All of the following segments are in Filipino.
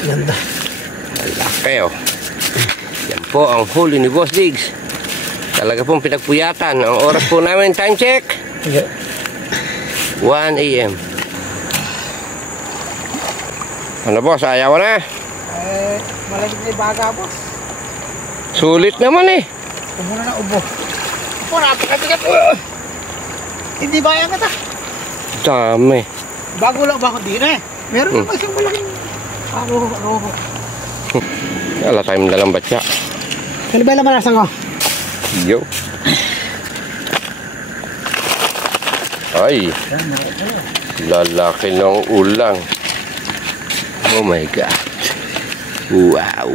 Ganda. Malaki oh. Yan po ang huli ni Boss Diggs. Talaga pong pinagpuyatan. Ang oras po namin, time check. 1 AM. Ano boss, ayaw na? Malagit na yung baga, boss. Sulit naman eh. Ubo na ubo. Ubo, napakabigat. Hindi ba yan kita? Dami. Bago lang ba ako din eh. Meron naman siyang malaking roho. Wala tayong dalang batya. Ano ba yung lamanasan ko? Yo. Ay. Lalaki ng ulang. Oh my God. Wow.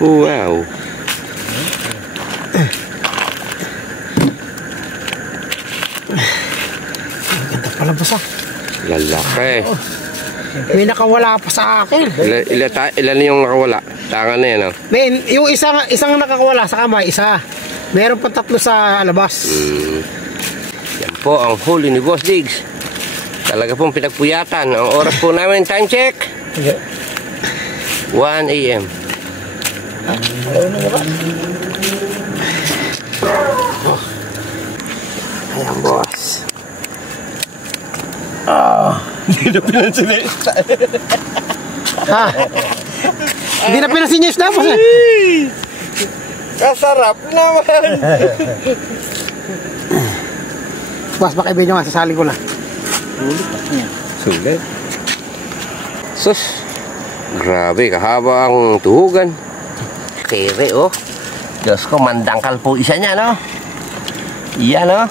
Wow. Ganda pala ba sa? Lalaki. May nakawala pa sa akin. Ilan yung nakawala? Tangan na yan, oh. May, yung isang nakakawala sa kamay, isa. Meron pa 3 sa labas. Yan po ang huli ni Boss Diggs. Talaga pong pinagpuyatan. Ang oras po namin, time check. 1 AM. Ayan, boss. Hindi na pinansinista. Ha? Hindi na pinansinyos na, boss. Kasarap naman. Boss, baka ibigay nyo nga, sasali ko lang. Sulit. Sus. Grabe, kahaba ang tuhugan. Kere, oh. Diyos ko, mandangkal po isa niya, no? Iyan, no?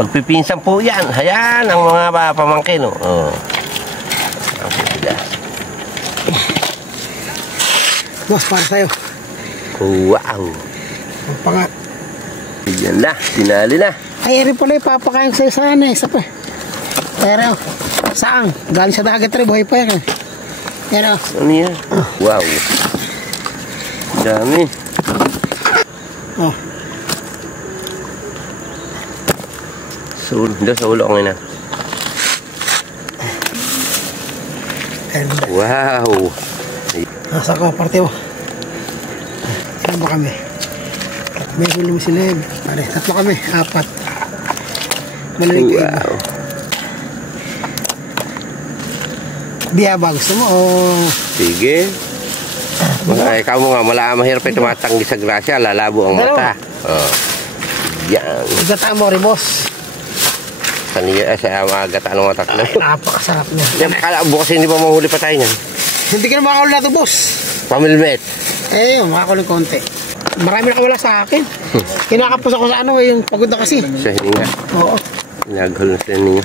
Magpipinsan po yan. Ayan, ang mga pamangkin, no? Oh. Boss, para sa'yo. Wow. Ang pangat. Yan na, sinali na. Ay, rin pala ipapakain sa'yo sana eh. Isa pa. Pero, saan? Galing sa dagat rin, buhay pa yan eh. Yan o. Ano yan? Wow. Dami. Oh. Sa ulo ko ngayon na. Wow. Nasa ko, parte mo. Ilan ba kami? May huli mo sila yun. Pare, 3 kami, 4. Malamig kayo. Wow. Biya ba gusto mo o? Sige. Ikaw mo nga, mahirap ay tumatanggi sa grasya, lalabo ang mata. Oh. Yan. Gataan mo rin, boss. Sa mga gataan ng matak na. Napakasarap niya. Bukas hindi pa mahuli pa tayo niyan. Hindi ka na makakuli na ito, boss. Pamilmet. Eh yun, makakuli konti. Marami nakawala sa akin. Kinakapos ako sa ano, yung pagod na kasi. Sa hininga. Oo. Inaghol na sa hininga.